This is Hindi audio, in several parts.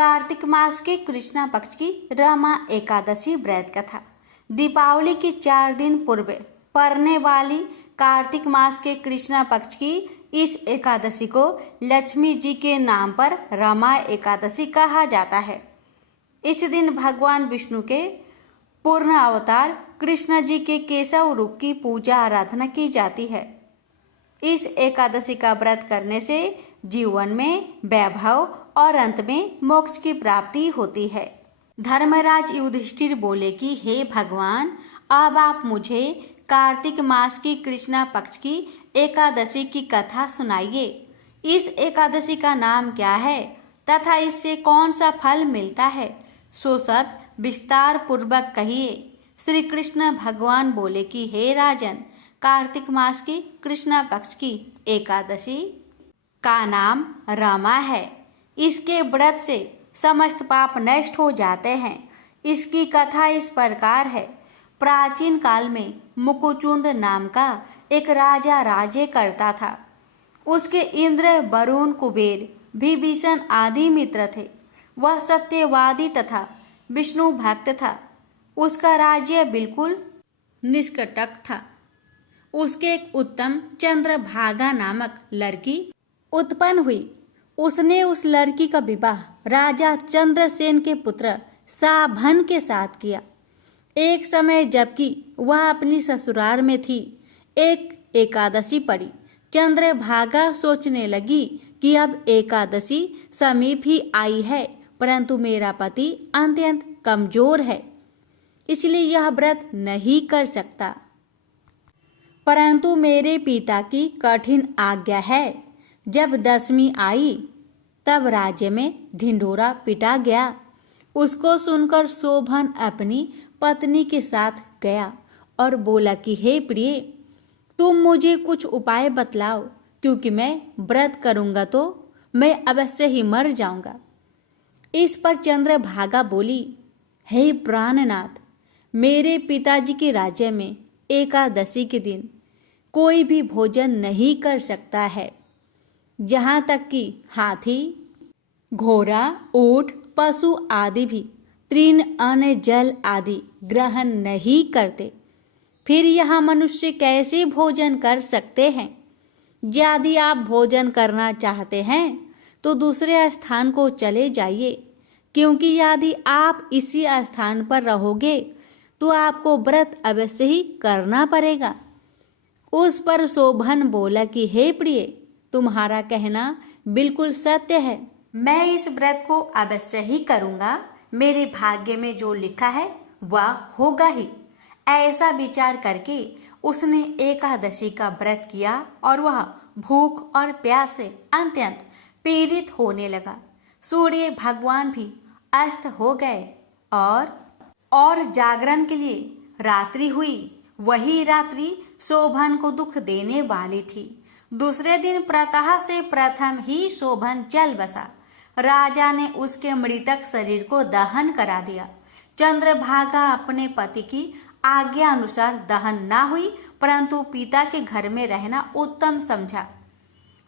कार्तिक मास के कृष्णा पक्ष की रमा एकादशी व्रत कथा। दीपावली की 4 दिन पूर्व पड़ने वाली कार्तिक मास के कृष्णा पक्ष की इस एकादशी को लक्ष्मी जी के नाम पर रमा एकादशी कहा जाता है। इस दिन भगवान विष्णु के पूर्ण अवतार कृष्ण जी के केशव रूप की पूजा आराधना की जाती है। इस एकादशी का व्रत करने से जीवन में वैभव और अंत में मोक्ष की प्राप्ति होती है। धर्मराज युधिष्ठिर बोले कि हे भगवान, अब आप मुझे कार्तिक मास की कृष्णा पक्ष की एकादशी की कथा सुनाइए। इस एकादशी का नाम क्या है तथा इससे कौन सा फल मिलता है, सो सब विस्तार पूर्वक कहिए। श्री कृष्ण भगवान बोले कि हे राजन, कार्तिक मास की कृष्णा पक्ष की एकादशी का नाम रमा है। इसके व्रत से समस्त पाप नष्ट हो जाते हैं। इसकी कथा इस प्रकार है। प्राचीन काल में मुकुचुंद नाम का एक राजा राज्य करता था। उसके इंद्र, वरुण, कुबेर, विभीषण आदि मित्र थे। वह सत्यवादी तथा विष्णु भक्त था। उसका राज्य बिल्कुल निष्कंटक था। उसके एक उत्तम चंद्रभागा नामक लड़की उत्पन्न हुई। उसने उस लड़की का विवाह राजा चंद्रसेन के पुत्र साभन के साथ किया। एक समय जबकि वह अपनी ससुराल में थी, एक एकादशी पड़ी। चंद्रभागा सोचने लगी कि अब एकादशी समीप ही आई है, परंतु मेरा पति अत्यंत कमजोर है, इसलिए यह व्रत नहीं कर सकता। परंतु मेरे पिता की कठिन आज्ञा है। जब 10वीं आई तब राज्य में ढिंढोरा पिटा गया। उसको सुनकर शोभन अपनी पत्नी के साथ गया और बोला कि हे प्रिय, तुम मुझे कुछ उपाय बतलाओ, क्योंकि मैं व्रत करूंगा तो मैं अवश्य ही मर जाऊंगा। इस पर चंद्रभागा बोली, हे प्राणनाथ, मेरे पिताजी के राज्य में एकादशी के दिन कोई भी भोजन नहीं कर सकता है। जहाँ तक कि हाथी, घोड़ा, ऊंट, पशु आदि भी तृण, अन्न, जल आदि ग्रहण नहीं करते। फिर यहाँ मनुष्य कैसे भोजन कर सकते हैं? यदि आप भोजन करना चाहते हैं तो दूसरे स्थान को चले जाइए, क्योंकि यदि आप इसी स्थान पर रहोगे तो आपको व्रत अवश्य ही करना पड़ेगा। उस पर शोभन बोला कि हे प्रिय, तुम्हारा कहना बिल्कुल सत्य है। मैं इस व्रत को अवश्य ही करूंगा। मेरे भाग्य में जो लिखा है वह होगा ही। ऐसा विचार करके उसने एकादशी का व्रत किया और वह भूख और प्यास से अत्यंत पीड़ित होने लगा। सूर्य भगवान भी अस्त हो गए और जागरण के लिए रात्रि हुई। वही रात्रि शोभन को दुख देने वाली थी। दूसरे दिन प्रातः से प्रथम ही शोभन चल बसा। राजा ने उसके मृतक शरीर को दहन करा दिया। चंद्रभागा अपने पति की आज्ञा अनुसार दहन न हुई, परंतु पिता के घर में रहना उत्तम समझा।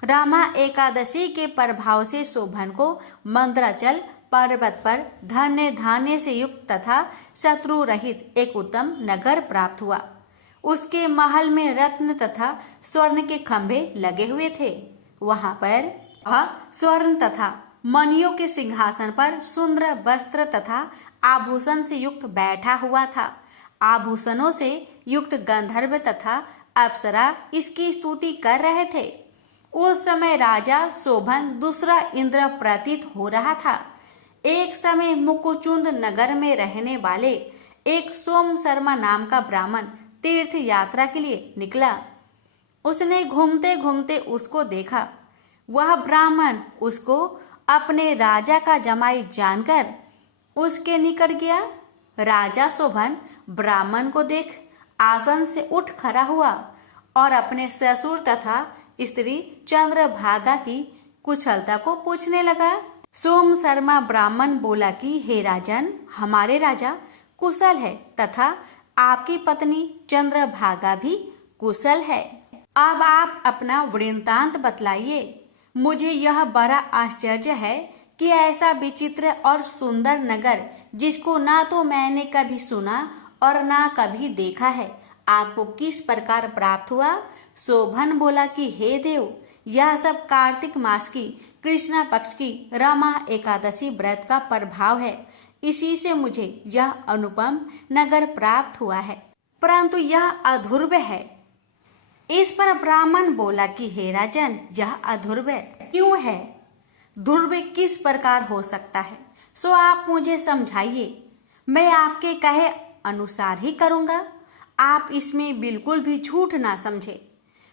रमा एकादशी के प्रभाव से शोभन को मंद्राचल पर्वत पर धन्य धान्य से युक्त तथा शत्रु रहित एक उत्तम नगर प्राप्त हुआ। उसके महल में रत्न तथा स्वर्ण के खंभे लगे हुए थे। वहां पर स्वर्ण तथा मणियों के सिंहासन पर सुंदर वस्त्र तथा आभूषण से युक्त बैठा हुआ था। आभूषणों से युक्त गंधर्व तथा अप्सरा इसकी स्तुति कर रहे थे। उस समय राजा शोभन दूसरा इंद्र प्रतीत हो रहा था। एक समय मुकुचुंद नगर में रहने वाले एक सोम शर्मा नाम का ब्राह्मण तीर्थ यात्रा के लिए निकला। उसने घूमते घूमते उसको देखा। वह ब्राह्मण उसको अपने राजा का जमाई जानकर उसके निकट गया। राजा शोभन ब्राह्मण को देख आसन से उठ खड़ा हुआ और अपने ससुर तथा स्त्री चंद्रभागा की कुशलता को पूछने लगा। सोम शर्मा ब्राह्मण बोला कि हे राजन, हमारे राजा कुशल है तथा आपकी पत्नी चंद्रभागा भी कुशल है। अब आप अपना वृत्तांत बतलाइए। मुझे यह बड़ा आश्चर्य है कि ऐसा विचित्र और सुंदर नगर जिसको ना तो मैंने कभी सुना और ना कभी देखा है, आपको किस प्रकार प्राप्त हुआ? शोभन बोला कि हे देव, यह सब कार्तिक मास की कृष्णा पक्ष की रमा एकादशी व्रत का प्रभाव है। इसी से मुझे यह अनुपम नगर प्राप्त हुआ है, परंतु यह अध्रुव है। इस पर ब्राह्मण बोला कि हे राजन, यह अध्रुव क्यों है? ध्रुव किस प्रकार हो सकता है, सो आप मुझे समझाइए। मैं आपके कहे अनुसार ही करूंगा, आप इसमें बिल्कुल भी झूठ ना समझे।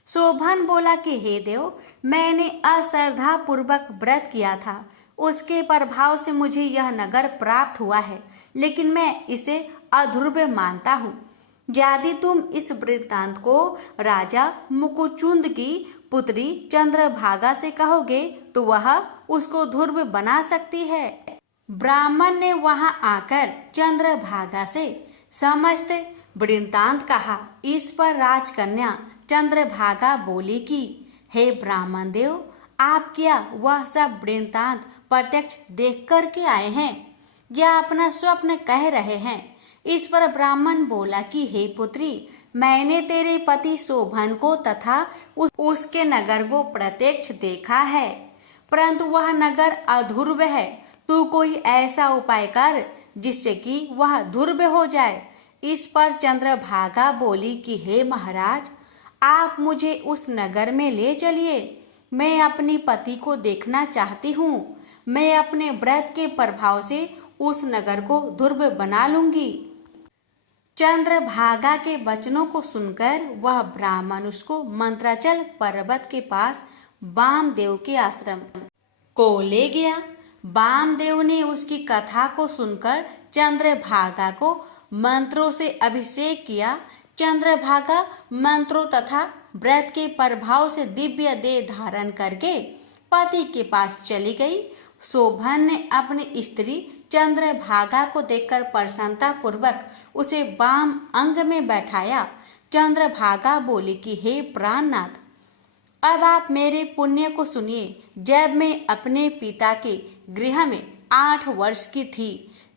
शोभन बोला कि हे देव, मैंने अश्रद्धा पूर्वक व्रत किया था, उसके प्रभाव से मुझे यह नगर प्राप्त हुआ है, लेकिन मैं इसे अध्रुव मानता हूँ। यदि तुम इस वृत्तांत को राजा मुकुचुंद की पुत्री चंद्रभागा से कहोगे तो वह उसको ध्रुव बना सकती है। ब्राह्मण ने वहां आकर चंद्रभागा से समस्त वृत्तांत कहा। इस पर राजकन्या चंद्रभागा बोली कि हे ब्राह्मण देव, आप क्या वह सब वृत्तांत प्रत्यक्ष देख कर के आए हैं या अपना स्वप्न कह रहे हैं? इस पर ब्राह्मण बोला कि हे पुत्री, मैंने तेरे पति शोभन को तथा उसके नगर को प्रत्यक्ष देखा है, परंतु वह नगर अध्रुव है। तू कोई ऐसा उपाय कर जिससे कि वह ध्रुव हो जाए। इस पर चंद्रभागा बोली कि हे महाराज, आप मुझे उस नगर में ले चलिए। मैं अपनी पति को देखना चाहती हूँ। मैं अपने व्रत के प्रभाव से उस नगर को ध्रुव बना लूंगी। चंद्रभागा के वचनों को सुनकर वह ब्राह्मण उसको मंत्राचल पर्वत के पास वामदेव के आश्रम को ले गया। वामदेव ने उसकी कथा को सुनकर चंद्रभागा को मंत्रों से अभिषेक किया। चंद्रभागा मंत्रों तथा व्रत के प्रभाव से दिव्य देह धारण करके पति के पास चली गई। शोभन ने अपनी स्त्री चंद्रभागा को देखकर प्रसन्नता पूर्वक उसे वाम अंग में बैठाया। चंद्रभागा बोली कि हे प्राणनाथ, अब आप मेरे पुण्य को सुनिए। जब मैं अपने पिता के गृह में 8 वर्ष की थी,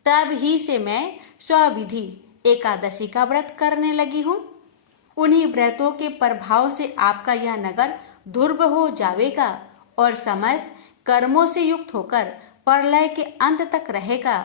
तब ही से मैं स्वविधि एकादशी का व्रत करने लगी हूँ। उन्हीं व्रतों के प्रभाव से आपका यह नगर ध्रुव हो जाएगा और समस्त कर्मों से युक्त होकर प्रलय के अंत तक रहेगा।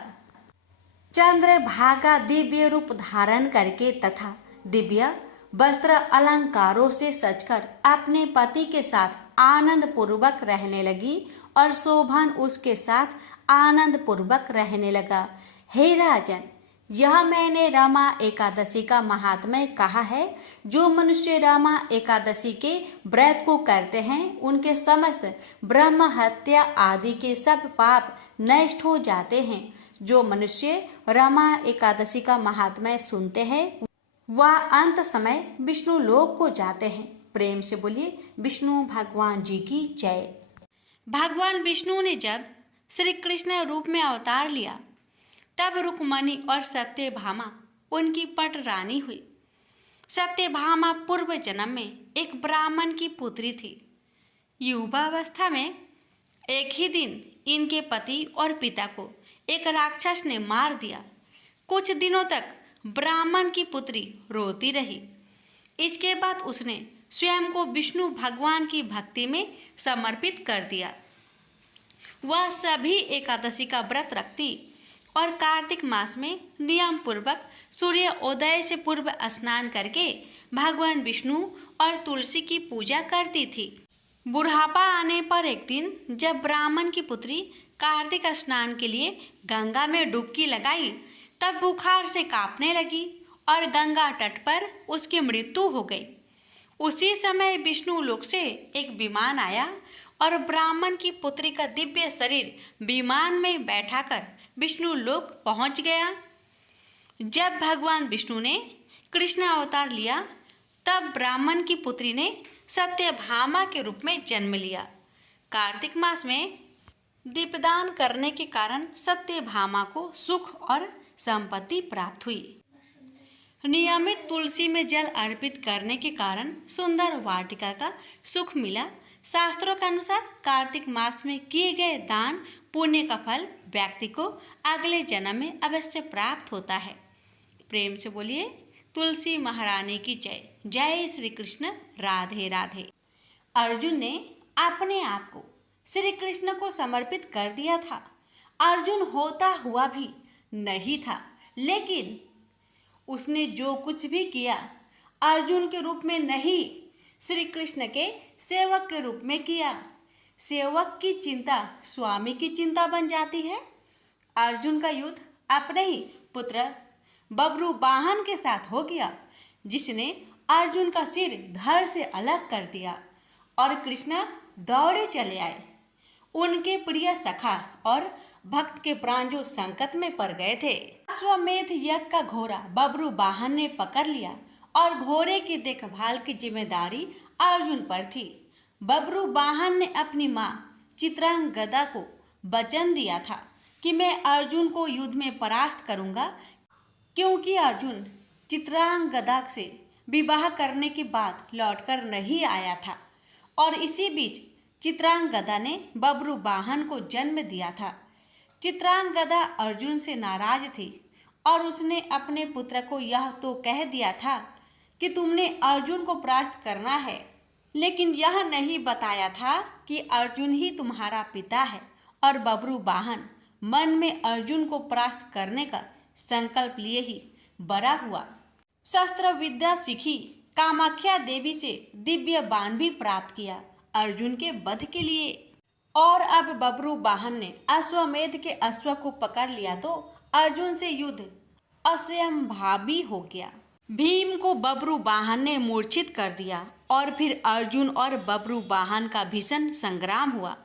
चंद्रभागा दिव्य रूप धारण करके तथा दिव्य वस्त्र अलंकारों से सजकर अपने पति के साथ आनंद पूर्वक रहने लगी और शोभन उसके साथ आनंद पूर्वक रहने लगा। हे राजन, यह मैंने रमा एकादशी का महात्म्य कहा है। जो मनुष्य रमा एकादशी के व्रत को करते हैं, उनके समस्त ब्रह्म हत्या आदि के सब पाप नष्ट हो जाते हैं। जो मनुष्य रमा एकादशी का महात्म्य सुनते हैं, वह अंत समय विष्णु लोक को जाते हैं। प्रेम से बोलिए विष्णु भगवान जी की जय। भगवान विष्णु ने जब श्री कृष्ण रूप में अवतार लिया, तब रुक्मणी और सत्यभामा उनकी पट रानी हुई। सत्यभामा पूर्व जन्म में एक ब्राह्मण की पुत्री थी। युवावस्था में एक ही दिन इनके पति और पिता को एक राक्षस ने मार दिया। कुछ दिनों तक ब्राह्मण की पुत्री रोती रही। इसके बाद उसने स्वयं को विष्णु भगवान की भक्ति में समर्पित कर दिया। वह सभी एकादशी का व्रत रखती और कार्तिक मास में नियम पूर्वक सूर्य उदय से पूर्व स्नान करके भगवान विष्णु और तुलसी की पूजा करती थी। बुढ़ापा आने पर एक दिन जब ब्राह्मण की पुत्री कार्तिक स्नान के लिए गंगा में डुबकी लगाई, तब बुखार से कांपने लगी और गंगा तट पर उसकी मृत्यु हो गई। उसी समय विष्णु लोक से एक विमान आया और ब्राह्मण की पुत्री का दिव्य शरीर विमान में बैठाकर विष्णु लोक पहुंच गया। जब भगवान विष्णु ने कृष्ण अवतार लिया, तब ब्राह्मण की पुत्री ने सत्यभामा के रूप में जन्म लिया। कार्तिक मास में दीपदान करने के कारण सत्यभामा को सुख और संपत्ति प्राप्त हुई। नियमित तुलसी में जल अर्पित करने के कारण सुंदर वाटिका का सुख मिला। शास्त्रों के अनुसार कार्तिक मास में किए गए दान पुण्य का फल व्यक्ति को अगले जन्म में अवश्य प्राप्त होता है। प्रेम से बोलिए तुलसी महारानी की जय। जय श्री कृष्ण। राधे राधे। अर्जुन ने अपने आप को श्री कृष्ण को समर्पित कर दिया था। अर्जुन होता हुआ भी नहीं था, लेकिन उसने जो कुछ भी किया अर्जुन के रूप में नहीं, श्री कृष्ण के सेवक के रूप में किया। सेवक की चिंता स्वामी की चिंता बन जाती है। अर्जुन का युद्ध अपने ही पुत्र बब्रू वाहन के साथ हो गया, जिसने अर्जुन का सिर धड़ से अलग कर दिया और कृष्ण दौड़े चले आए। उनके प्रिय सखा और भक्त के प्राण जो संकट में पड़ गए थे। अश्वमेध यज्ञ का घोड़ा बब्रू वाहन ने पकड़ लिया और घोड़े की देखभाल की जिम्मेदारी अर्जुन पर थी। बब्रू वाहन ने अपनी मां चित्रांगदा को वचन दिया था कि मैं अर्जुन को युद्ध में परास्त करूंगा, क्योंकि अर्जुन चित्रांगदा से विवाह करने के बाद लौटकर नहीं आया था और इसी बीच चित्रांगदा ने बब्रू वाहन को जन्म दिया था। चित्रांगदा अर्जुन से नाराज थी और उसने अपने पुत्र को यह तो कह दिया था कि तुमने अर्जुन को परास्त करना है, लेकिन यह नहीं बताया था कि अर्जुन ही तुम्हारा पिता है। और बब्रू वाहन मन में अर्जुन को परास्त करने का संकल्प लिए ही बड़ा हुआ। शस्त्र विद्या सीखी, कामाख्या देवी से दिव्य बाण भी प्राप्त किया अर्जुन के वध के लिए। और अब बब्रू वाहन ने अश्वमेध के अश्व को पकड़ लिया तो अर्जुन से युद्ध असंभावी हो गया। भीम को बब्रू वाहन ने मूर्छित कर दिया और फिर अर्जुन और बब्रू वाहन का भीषण संग्राम हुआ।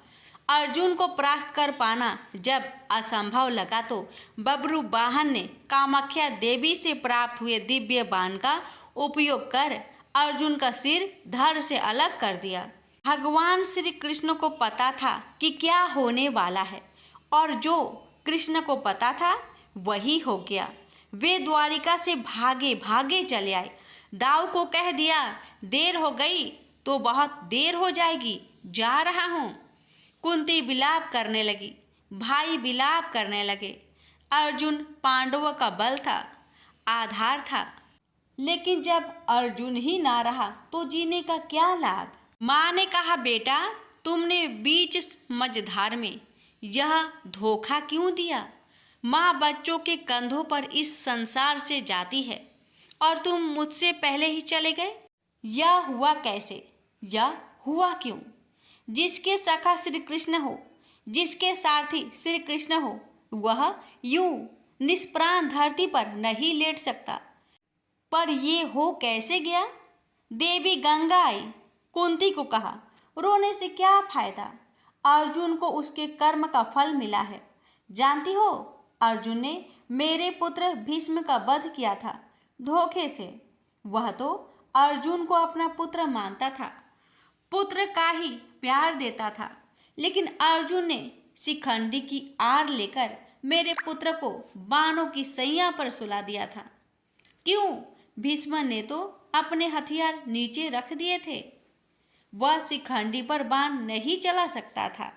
अर्जुन को परास्त कर पाना जब असंभव लगा तो बब्रू वाहन ने कामाख्या देवी से प्राप्त हुए दिव्य बाण का उपयोग कर अर्जुन का सिर धड़ से अलग कर दिया। भगवान श्री कृष्ण को पता था कि क्या होने वाला है और जो कृष्ण को पता था वही हो गया। वे द्वारिका से भागे भागे चले आए। दाऊ को कह दिया, देर हो गई तो बहुत देर हो जाएगी, जा रहा हूँ। कुंती विलाप करने लगी, भाई विलाप करने लगे। अर्जुन पांडवों का बल था, आधार था, लेकिन जब अर्जुन ही ना रहा तो जीने का क्या लाभ। माँ ने कहा, बेटा तुमने बीच मझधार में यह धोखा क्यों दिया। माँ बच्चों के कंधों पर इस संसार से जाती है और तुम मुझसे पहले ही चले गए। यह हुआ कैसे, यह हुआ क्यों। जिसके सखा श्री कृष्ण हो, जिसके सारथी श्री कृष्ण हो, वह यूं निष्प्राण धरती पर नहीं लेट सकता। पर ये हो कैसे गया। देवी गंगा आई, कुंती को कहा, रोने से क्या फायदा, अर्जुन को उसके कर्म का फल मिला है। जानती हो, अर्जुन ने मेरे पुत्र भीष्म का वध किया था धोखे से। वह तो अर्जुन को अपना पुत्र मानता था, पुत्र का ही प्यार देता था, लेकिन अर्जुन ने शिखंडी की आड़ लेकर मेरे पुत्र को बाणों की सैया पर सुला दिया था। क्यों, भीष्म ने तो अपने हथियार नीचे रख दिए थे। वह शिखंडी पर बाण नहीं चला सकता था,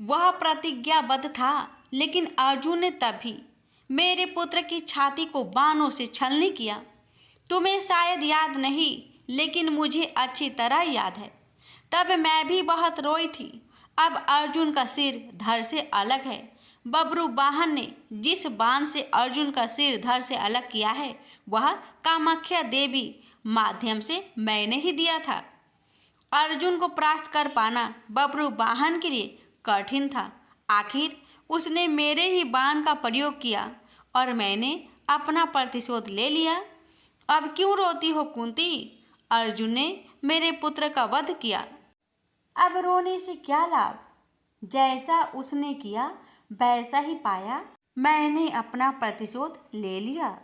वह प्रतिज्ञाबद्ध था। लेकिन अर्जुन ने तभी मेरे पुत्र की छाती को बाणों से छलनी किया। तुम्हें शायद याद नहीं, लेकिन मुझे अच्छी तरह याद है। तब मैं भी बहुत रोई थी। अब अर्जुन का सिर धड़ से अलग है। बब्रू वाहन ने जिस बाण से अर्जुन का सिर धड़ से अलग किया है, वह कामाख्या देवी माध्यम से मैंने ही दिया था। अर्जुन को परास्त कर पाना बब्रू वाहन के लिए कठिन था। आखिर उसने मेरे ही बाण का प्रयोग किया और मैंने अपना प्रतिशोध ले लिया। अब क्यों रोती हो कुंती, अर्जुन ने मेरे पुत्र का वध किया। अब रोने से क्या लाभ, जैसा उसने किया वैसा ही पाया। मैंने अपना प्रतिशोध ले लिया।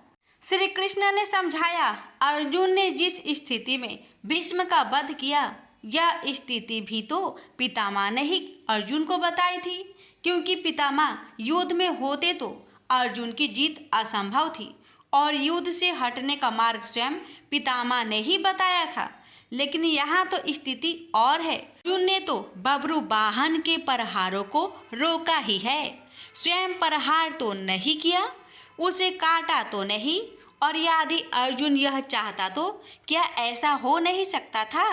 श्री कृष्ण ने समझाया, अर्जुन ने जिस स्थिति में भीष्म का वध किया, यह स्थिति भी तो पितामह ने ही अर्जुन को बताई थी, क्योंकि पितामह युद्ध में होते तो अर्जुन की जीत असंभव थी और युद्ध से हटने का मार्ग स्वयं पितामह ने ही बताया था। लेकिन यहाँ तो स्थिति और है। अर्जुन ने तो बब्रू वाहन के प्रहारों को रोका ही है, स्वयं प्रहार तो नहीं किया, उसे काटा तो नहीं। और यदि अर्जुन यह चाहता तो क्या ऐसा हो नहीं सकता था?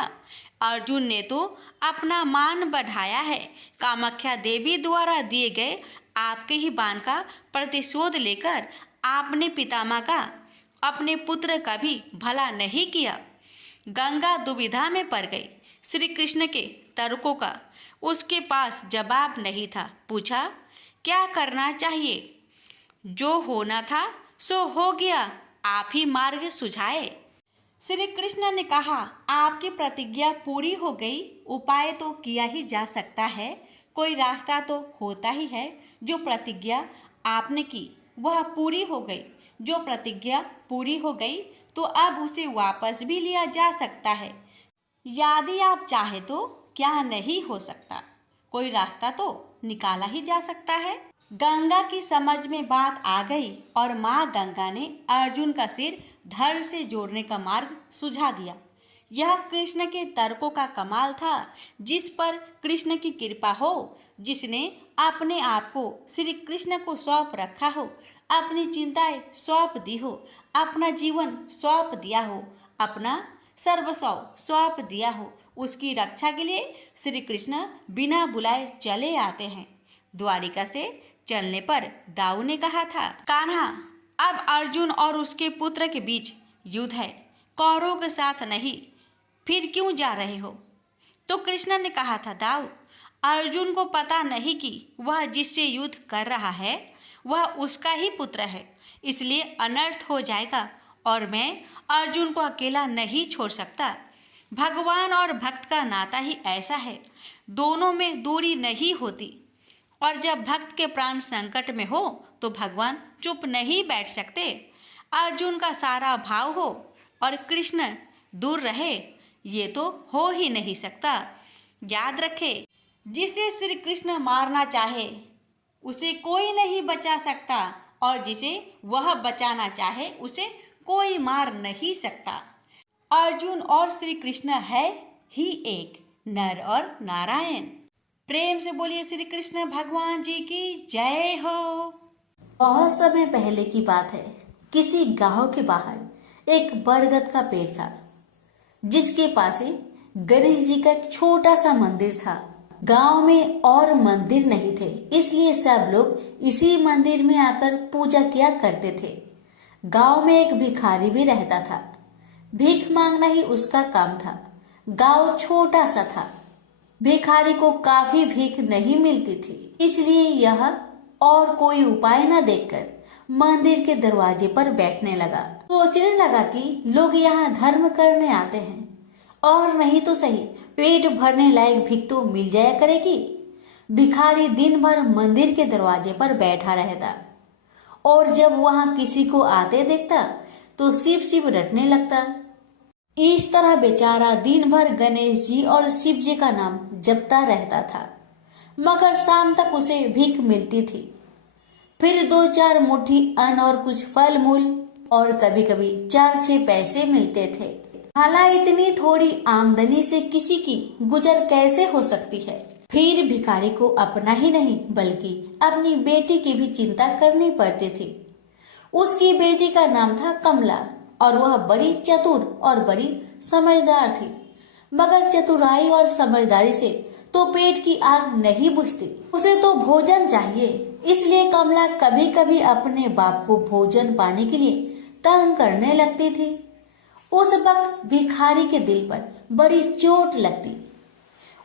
अर्जुन ने तो अपना मान बढ़ाया है। कामाख्या देवी द्वारा दिए गए आपके ही बाण का प्रतिशोध लेकर आपने पितामह का, अपने पुत्र का भी भला नहीं किया। गंगा दुविधा में पड़ गई। श्री कृष्ण के तर्कों का उसके पास जवाब नहीं था। पूछा, क्या करना चाहिए? जो होना था सो हो गया, आप ही मार्ग सुझाए। श्री कृष्ण ने कहा, आपकी प्रतिज्ञा पूरी हो गई। उपाय तो किया ही जा सकता है, कोई रास्ता तो होता ही है। जो प्रतिज्ञा आपने की वह पूरी हो गई। जो प्रतिज्ञा पूरी हो गई तो अब उसे वापस भी लिया जा सकता है। यदि आप चाहे तो क्या नहीं हो सकता, कोई रास्ता तो निकाला ही जा सकता है। गंगा की समझ में बात आ गई और माँ गंगा ने अर्जुन का सिर धड़ से जोड़ने का मार्ग सुझा दिया। यह कृष्ण के तर्कों का कमाल था, जिस पर कृष्ण की कृपा हो, जिसने अपने आप को श्री कृष्ण को सौंप रखा हो, अपनी चिंताएं सौंप दी हो, अपना जीवन सौंप दिया हो, अपना सर्वस्व सौंप दिया हो, उसकी रक्षा के लिए श्री कृष्ण बिना बुलाए चले आते हैं। द्वारिका से चलने पर दाऊ ने कहा था, कान्हा, अब अर्जुन और उसके पुत्र के बीच युद्ध है, कौरवों के साथ नहीं, फिर क्यों जा रहे हो? तो कृष्ण ने कहा था, दाऊ, अर्जुन को पता नहीं कि वह जिससे युद्ध कर रहा है वह उसका ही पुत्र है, इसलिए अनर्थ हो जाएगा और मैं अर्जुन को अकेला नहीं छोड़ सकता। भगवान और भक्त का नाता ही ऐसा है, दोनों में दूरी नहीं होती। और जब भक्त के प्राण संकट में हो तो भगवान चुप नहीं बैठ सकते। अर्जुन का सारा भाव हो और कृष्ण दूर रहे, ये तो हो ही नहीं सकता। याद रखे, जिसे श्री कृष्ण मारना चाहे उसे कोई नहीं बचा सकता, और जिसे वह बचाना चाहे उसे कोई मार नहीं सकता। अर्जुन और श्री कृष्ण है ही एक, नर और नारायण। प्रेम से बोलिए श्री कृष्ण भगवान जी की जय हो। बहुत समय पहले की बात है, किसी गांव के बाहर एक बरगद का पेड़ था, जिसके पास ही गणेश जी का एक छोटा सा मंदिर था। गांव में और मंदिर नहीं थे, इसलिए सब लोग इसी मंदिर में आकर पूजा किया करते थे। गांव में एक भिखारी भी रहता था, भीख मांगना ही उसका काम था। गांव छोटा सा था, भिखारी को काफी भीख नहीं मिलती थी, इसलिए यह और कोई उपाय न देखकर मंदिर के दरवाजे पर बैठने लगा। सोचने लगा कि लोग यहाँ धर्म करने आते हैं और नहीं तो सही पेट भरने लायक भीख तो मिल जाया करेगी। भिखारी दिन भर मंदिर के दरवाजे पर बैठा रहता और जब वहाँ किसी को आते देखता तो शिव शिव रटने लगता। इस तरह बेचारा दिन भर गणेश जी और शिव जी का नाम जपता रहता था, मगर शाम तक उसे भीख मिलती थी। फिर 2-4 मुट्ठी अन्न और कुछ फल मूल और कभी कभी 4-6 पैसे मिलते थे। हालांकि इतनी थोड़ी आमदनी से किसी की गुजर कैसे हो सकती है। फिर भिखारी को अपना ही नहीं बल्कि अपनी बेटी की भी चिंता करनी पड़ती थी। उसकी बेटी का नाम था कमला और वह बड़ी चतुर और बड़ी समझदार थी, मगर चतुराई और समझदारी से तो पेट की आग नहीं बुझती, उसे तो भोजन चाहिए। इसलिए कमला कभी कभी अपने बाप को भोजन पाने के लिए तंग करने लगती थी। उस वक्त भिखारी के दिल पर बड़ी चोट लगती,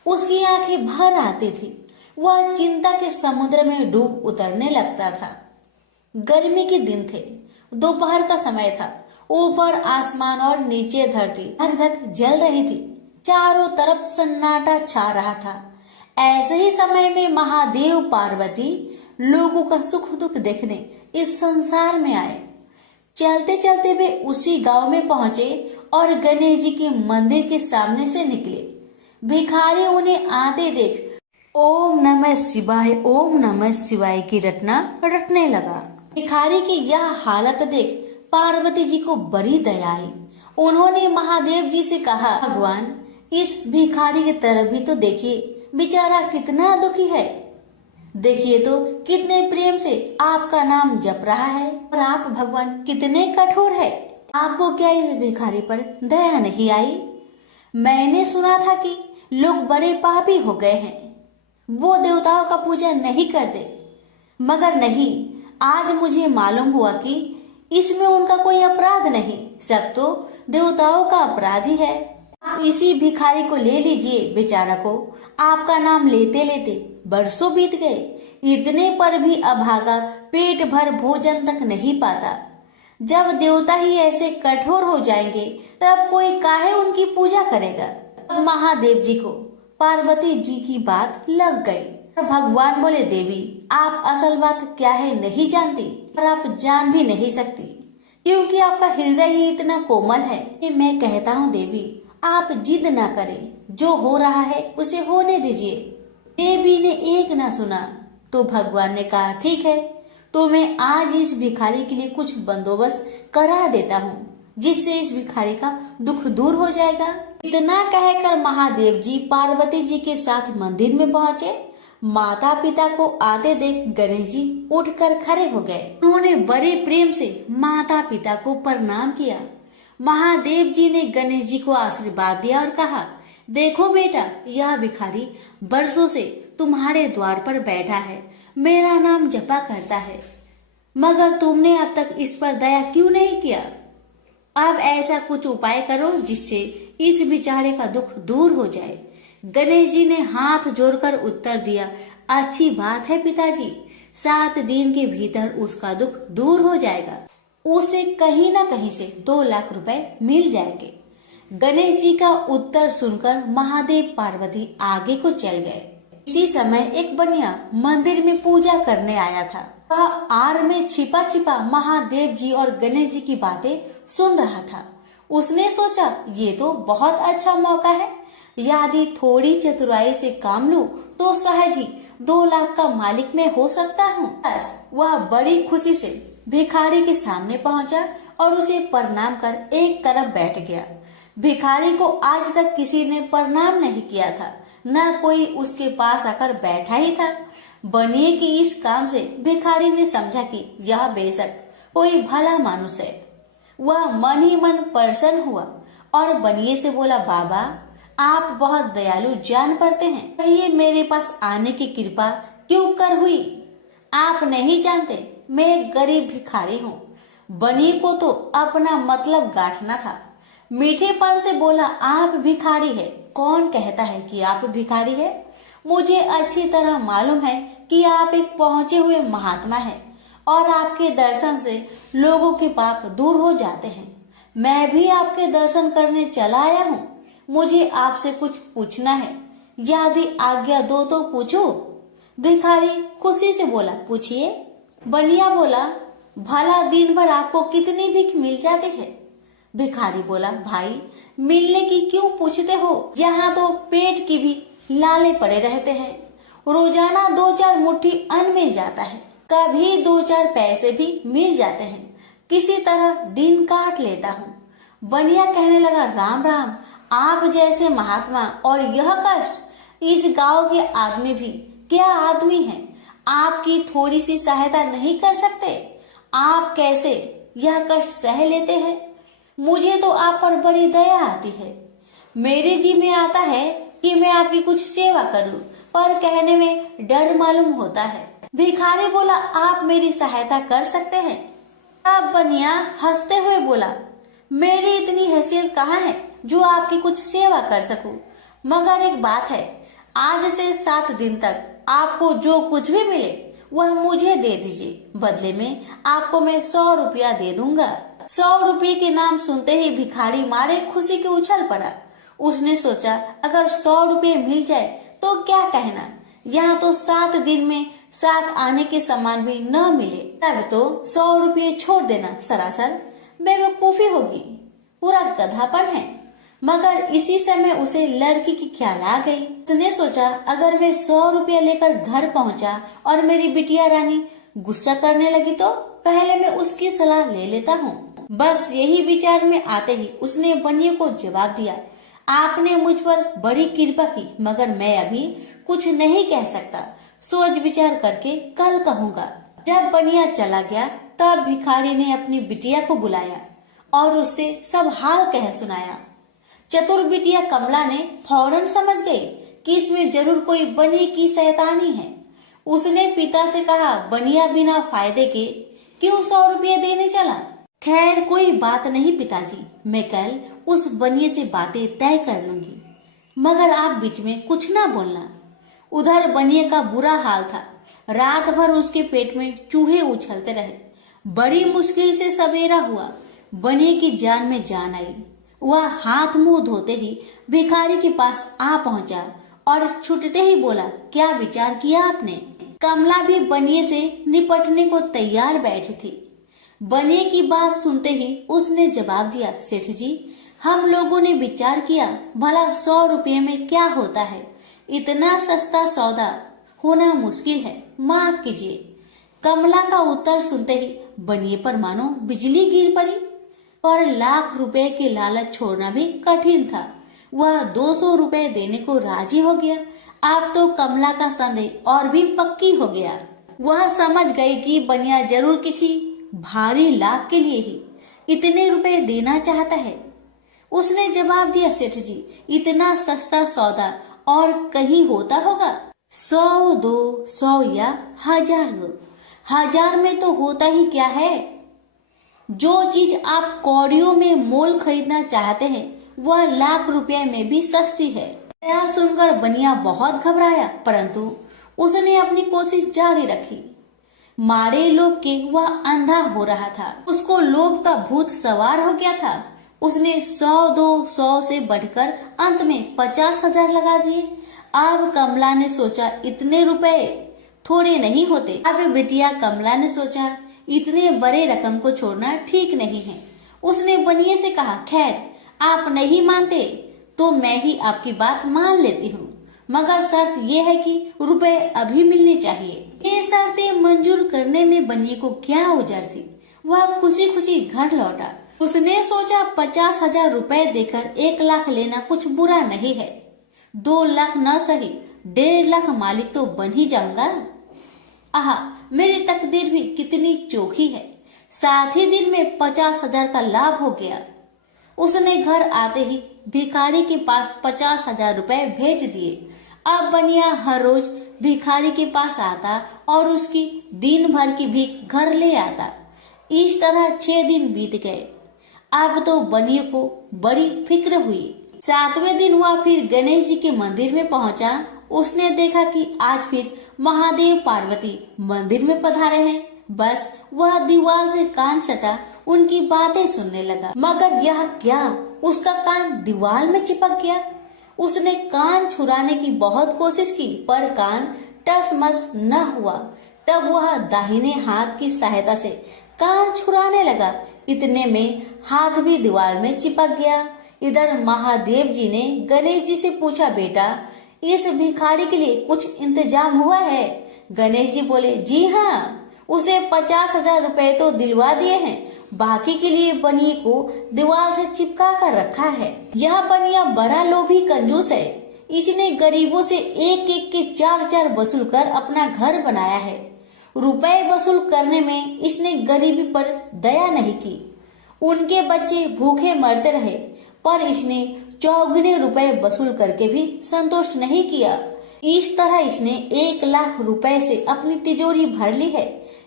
उसकी आंखें भर आती थी, वह चिंता के समुद्र में डूब उतरने लगता था। गर्मी के दिन थे, दोपहर का समय था, ऊपर आसमान और नीचे धरती धक धक जल रही थी, चारों तरफ सन्नाटा छा रहा था। ऐसे ही समय में महादेव पार्वती लोगों का सुख दुख देखने इस संसार में आए। चलते चलते वे उसी गांव में पहुंचे और गणेश जी के मंदिर के सामने से निकले। भिखारी उन्हें आते देख ओम नमः शिवाय की रटना रटने लगा। भिखारी की यह हालत देख पार्वती जी को बड़ी दया आई उन्होंने महादेव जी से कहा, भगवान इस भिखारी की तरफ भी तो देखिए, बेचारा कितना दुखी है। देखिए तो कितने प्रेम से आपका नाम जप रहा है, और आप भगवान कितने कठोर है। आपको क्या इस भिखारी पर दया नहीं आई? मैंने सुना था कि लोग बड़े पापी हो गए हैं, वो देवताओं का पूजा नहीं करते, मगर नहीं, आज मुझे मालूम हुआ कि इसमें उनका कोई अपराध नहीं, सब तो देवताओं का अपराध ही है। आप इसी भिखारी को ले लीजिए। बेचारा को आपका नाम लेते लेते बरसों बीत गए, इतने पर भी अभागा पेट भर भोजन तक नहीं पाता। जब देवता ही ऐसे कठोर हो जाएंगे तब कोई काहे उनकी पूजा करेगा। अब महादेव जी को पार्वती जी की बात लग गई। भगवान बोले, देवी आप असल बात क्या है नहीं जानती, और आप जान भी नहीं सकती, क्योंकि आपका हृदय ही इतना कोमल है कि मैं कहता हूँ देवी आप जिद ना करें, जो हो रहा है उसे होने दीजिए। देवी ने एक ना सुना तो भगवान ने कहा, ठीक है, तो मैं आज इस भिखारी के लिए कुछ बंदोबस्त करा देता हूँ, जिससे इस भिखारी का दुख दूर हो जाएगा। इतना कहकर महादेव जी पार्वती जी के साथ मंदिर में पहुँचे। माता पिता को आते देख गणेश जी उठकर खड़े हो गए। उन्होंने बड़े प्रेम से माता पिता को प्रणाम किया। महादेव जी ने गणेश जी को आशीर्वाद दिया और कहा, देखो बेटा, यह भिखारी बरसों से तुम्हारे द्वार पर बैठा है, मेरा नाम जपा करता है, मगर तुमने अब तक इस पर दया क्यों नहीं किया? अब ऐसा कुछ उपाय करो जिससे इस बेचारे का दुख दूर हो जाए। गणेश जी ने हाथ जोड़कर उत्तर दिया, अच्छी बात है पिताजी, 7 दिन के भीतर उसका दुख दूर हो जाएगा, उसे कहीं न कहीं से 2 लाख रुपए मिल जाएंगे। गणेश जी का उत्तर सुनकर महादेव पार्वती आगे को चल गए। इसी समय एक बनिया मंदिर में पूजा करने आया था। वह आड़ में छिपा छिपा महादेव जी और गणेश जी की बातें सुन रहा था। उसने सोचा, ये तो बहुत अच्छा मौका है, यदि थोड़ी चतुराई से काम लूं तो सहज ही 2 लाख का मालिक मैं हो सकता हूँ। बस वह बड़ी खुशी से भिखारी के सामने पहुंचा और उसे प्रणाम कर एक तरफ बैठ गया। भिखारी को आज तक किसी ने प्रणाम नहीं किया था, न कोई उसके पास आकर बैठा ही था। बनिए की इस काम से भिखारी ने समझा कि यह बेशक कोई भला मानुष है। वह मन ही मन प्रसन्न हुआ और बनिए से बोला, बाबा आप बहुत दयालु जान पड़ते हैं, कहिए मेरे पास आने की कृपा क्यों कर हुई? आप नहीं जानते मैं गरीब भिखारी हूँ। बनिए को तो अपना मतलब गांठना था। मीठेपन से बोला, आप भिखारी है? कौन कहता है कि आप भिखारी है? मुझे अच्छी तरह मालूम है कि आप एक पहुंचे हुए महात्मा हैं और आपके दर्शन से लोगों के पाप दूर हो जाते हैं। मैं भी आपके दर्शन करने चला आया हूँ। मुझे आपसे कुछ पूछना है, यदि आज्ञा दो तो पूछो। भिखारी खुशी से बोला, पूछिए। बनिया बोला, भला दिन भर आपको कितनी भीख मिल जाती है? भिखारी बोला, भाई मिलने की क्यों पूछते हो, यहाँ तो पेट की भी लाले पड़े रहते हैं। रोजाना 2-4 मुट्ठी अन्न मिल जाता है, कभी 2-4 पैसे भी मिल जाते हैं, किसी तरह दिन काट लेता हूँ। बनिया कहने लगा, राम राम, आप जैसे महात्मा और यह कष्ट, इस गांव के आदमी भी क्या आदमी हैं? आपकी थोड़ी सी सहायता नहीं कर सकते? आप कैसे यह कष्ट सह लेते हैं? मुझे तो आप पर बड़ी दया आती है। मेरे जी में आता है कि मैं आपकी कुछ सेवा करूं, पर कहने में डर मालूम होता है। भिखारी बोला, आप मेरी सहायता कर सकते हैं? अब बनिया हंसते हुए बोला, मेरी इतनी हैसियत कहाँ है जो आपकी कुछ सेवा कर सकूं, मगर एक बात है, आज से 7 दिन तक आपको जो कुछ भी मिले वह मुझे दे दीजिए, बदले में आपको मैं 100 रुपया दे दूंगा। 100 रुपये के नाम सुनते ही भिखारी मारे खुशी के उछल पड़ा। उसने सोचा, अगर 100 रुपये मिल जाए तो क्या कहना, यहाँ तो 7 दिन में 7 आने के सामान भी न मिले, तब तो 100 रुपये छोड़ देना सरासर बेवकूफी होगी, पूरा गधापन है। मगर इसी समय उसे लड़की की ख्याल आ गई। उसने सोचा, अगर मैं 100 रुपया लेकर घर पहुंचा और मेरी बिटिया रानी गुस्सा करने लगी तो पहले मैं उसकी सलाह ले लेता हूँ। बस यही विचार में आते ही उसने बनिए को जवाब दिया, आपने मुझ पर बड़ी कृपा की, मगर मैं अभी कुछ नहीं कह सकता, सोच विचार करके कल कहूँगा। जब बनिया चला गया तब भिखारी ने अपनी बिटिया को बुलाया और उससे सब हाल कह सुनाया। चतुर बिटिया कमला ने फौरन समझ गई कि इसमें जरूर कोई बनिए की शैतानी है। उसने पिता से कहा, बनिया बिना फायदे के क्यों 100 रुपये देने चला? खैर कोई बात नहीं पिताजी, मैं कल उस बनिए से बातें तय कर लूंगी, मगर आप बीच में कुछ ना बोलना। उधर बनिए का बुरा हाल था, रात भर उसके पेट में चूहे उछलते रहे। बड़ी मुश्किल से सवेरा हुआ, बनिए की जान में जान आई। वह हाथ मुंह धोते ही भिखारी के पास आ पहुंचा और छुटते ही बोला, क्या विचार किया आपने? कमला भी बनिए से निपटने को तैयार बैठी थी। बनिए की बात सुनते ही उसने जवाब दिया, सेठ जी, हम लोगों ने विचार किया, भला 100 रुपये में क्या होता है, इतना सस्ता सौदा होना मुश्किल है, माफ कीजिए। कमला का उत्तर सुनते ही बनिए पर मानो बिजली गिर पड़ी, पर लाख रुपए के लालच छोड़ना भी कठिन था। वह 200 रुपए देने को राजी हो गया। अब तो कमला का संदेह और भी पक्की हो गया। वह समझ गई कि बनिया जरूर किसी भारी लाभ के लिए ही इतने रुपए देना चाहता है। उसने जवाब दिया, सेठ जी, इतना सस्ता सौदा और कहीं होता होगा? 100 दो, 100 या 1000 दो, 1000 में तो होता ही क्या है? जो चीज आप कौड़ियों में मोल खरीदना चाहते हैं वह लाख रुपए में भी सस्ती है। यह सुनकर बनिया बहुत घबराया, परंतु उसने अपनी कोशिश जारी रखी। मारे लोभ के वह अंधा हो रहा था, उसको लोभ का भूत सवार हो गया था। उसने 100 दो, 100 से बढ़कर अंत में 50,000 लगा दिए। अब कमला ने सोचा, इतने रुपए थोड़े नहीं होते। अब बिटिया कमला ने सोचा, इतने बड़े रकम को छोड़ना ठीक नहीं है। उसने बनिए से कहा, खैर आप नहीं मानते तो मैं ही आपकी बात मान लेती हूँ, मगर शर्त यह है कि रुपए अभी मिलने चाहिए। ये शर्तें मंजूर करने में बनिए को क्या उजर थी। वह खुशी खुशी घर लौटा। उसने सोचा 50,000 रुपए देकर 1 लाख लेना कुछ बुरा नहीं है। 2 लाख न सही 1.5 लाख मालिक तो बन ही जाऊंगा। आहा, मेरी तकदीर भी कितनी चोखी है। साथ ही दिन में 50,000 का लाभ हो गया। उसने घर आते ही भिखारी के पास 50,000 रुपए भेज दिए। अब बनिया हर रोज भिखारी के पास आता और उसकी दिन भर की भीख घर ले आता। इस तरह 6 दिन बीत गए। अब तो बनिए को बड़ी फिक्र हुई। 7वें दिन वह फिर गणेश जी के मंदिर में पहुंचा। उसने देखा कि आज फिर महादेव पार्वती मंदिर में पधारे हैं। बस वह दीवार से कान सटा उनकी बातें सुनने लगा, मगर यह क्या, उसका कान दीवार में चिपक गया। उसने कान छुड़ाने की बहुत कोशिश की, पर कान टसमस न हुआ। तब वह दाहिने हाथ की सहायता से कान छुड़ाने लगा। इतने में हाथ भी दीवार में चिपक गया। इधर महादेव जी ने गणेश जी से पूछा, बेटा इस भिखारी के लिए कुछ इंतजाम हुआ है? गणेश जी बोले, जी हाँ, उसे 50,000 रुपए तो दिलवा दिए हैं, बाकी के लिए बनिए को दीवार से चिपका कर रखा है। यह बनिया बड़ा लोभी कंजूस है। इसने गरीबों से एक एक के 4-4 वसूल कर अपना घर बनाया है। रुपए वसूल करने में इसने गरीबी पर दया नहीं की। उनके बच्चे भूखे मरते रहे, पर इसने 4 रुपए वसूल करके भी संतोष नहीं किया। इस तरह इसने 1 लाख रुपए से अपनी तिजोरी भर ली है।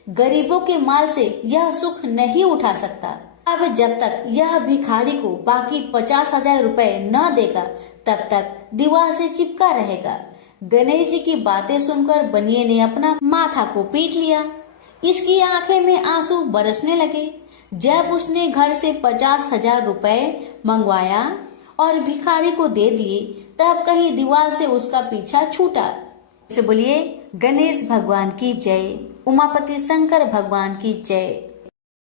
गरीबों के माल से यह सुख नहीं उठा सकता। अब जब तक यह भिखारी को बाकी 50,000 रुपए न देगा तब तक दीवार से चिपका रहेगा। गणेश जी की बातें सुनकर बनिए ने अपना माथा को पीट लिया। इसकी आंखें में आंसू बरसने लगे। जब उसने घर से 50,000 रुपए मंगवाया और भिखारी को दे दिए, तब कहीं दीवार से उसका पीछा छूटा। से बोलिए गणेश भगवान की जय, उमापति शंकर भगवान की जय।